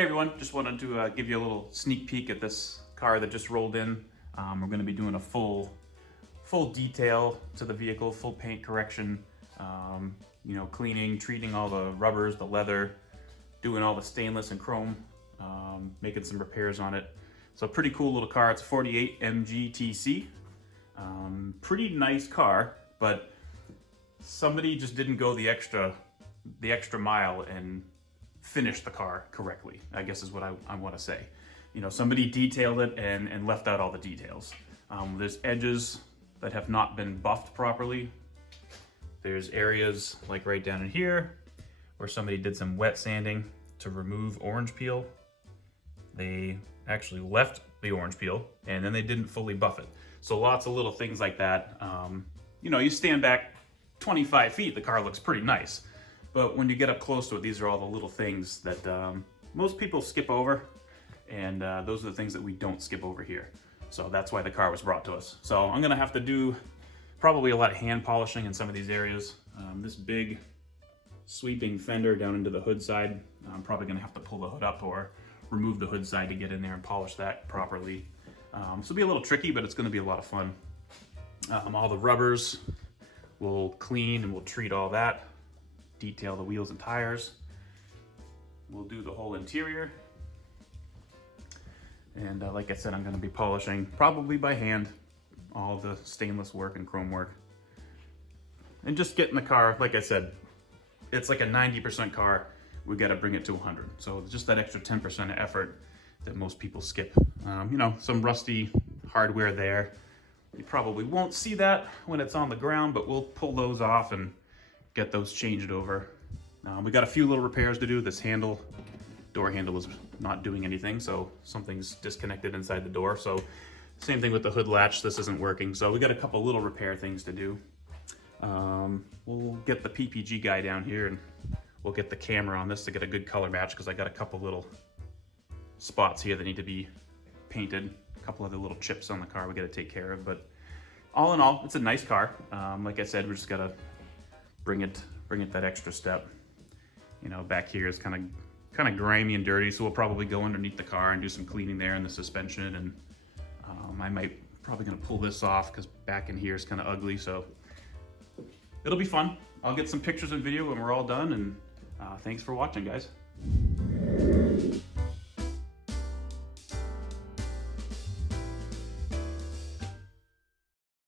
Hey everyone, just wanted to give you a little sneak peek at this car that just rolled in. We're going to be doing a full detail to the vehicle, full paint correction, cleaning, treating all the rubbers, the leather, doing all the stainless and chrome, making some repairs on it. So pretty cool little car. It's a 48 MG TC. Pretty nice car, but somebody just didn't go the extra mile and finish the car correctly, I guess is what I want to say. Somebody detailed it and left out all the details. There's edges that have not been buffed properly. There's areas like right down in here where somebody did some wet sanding to remove orange peel. They actually left the orange peel and then they didn't fully buff it. So lots of little things like that. You stand back 25 feet, the car looks pretty nice. But when you get up close to it, these are all the little things that most people skip over, and those are the things that we don't skip over here. So that's why the car was brought to us. So I'm gonna have to do probably a lot of hand polishing in some of these areas. This big sweeping fender down into the hood side, I'm probably gonna have to pull the hood up or remove the hood side to get in there and polish that properly. So it'll be a little tricky, but it's gonna be a lot of fun. All the rubbers, we'll clean and we'll treat all that. Detail the wheels and tires. We'll do the whole interior. And like I said, I'm going to be polishing, probably by hand, all the stainless work and chrome work. And just getting the car, like I said, it's like a 90% car. We got to bring it to 100. So just that extra 10% of effort that most people skip. Some rusty hardware there. You probably won't see that when it's on the ground, but we'll pull those off and get those changed over. We got a few little repairs to do. This door handle is not doing anything, so something's disconnected inside the door. So same thing with the hood latch, this isn't working. So we got a couple little repair things to do. We'll get the PPG guy down here and we'll get the camera on this to get a good color match, because I got a couple little spots here that need to be painted. A couple other little chips on the car we got to take care of, but all in all, it's a nice car. Like I said, we just gotta bring it that extra step. Back here is kind of grimy and dirty, so we'll probably go underneath the car and do some cleaning there in the suspension. And probably gonna pull this off because back in here is kind of ugly. So it'll be fun. I'll get some pictures and video when we're all done. And thanks for watching, guys.